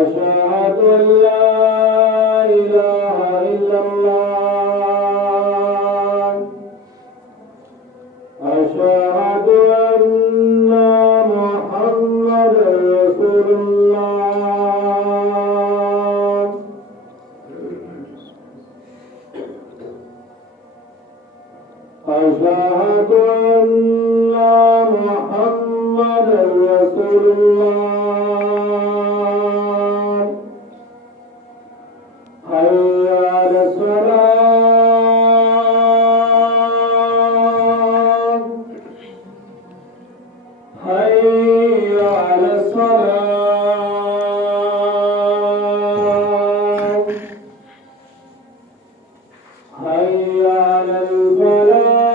أشهد أن لا إله إلا الله أشهد أن محمدا رسول الله أشهد أن محمدا رسول الله حي على الصلاة حي على الصلاة حي على الفلاح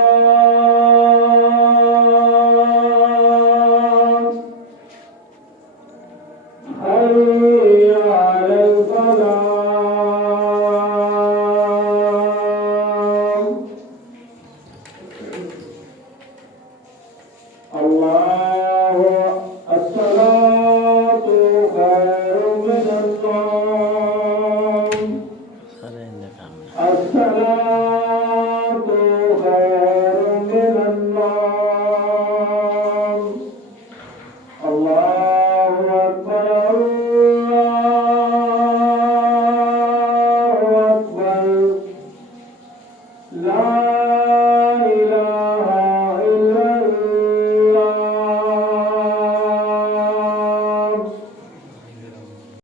حي على الفلاح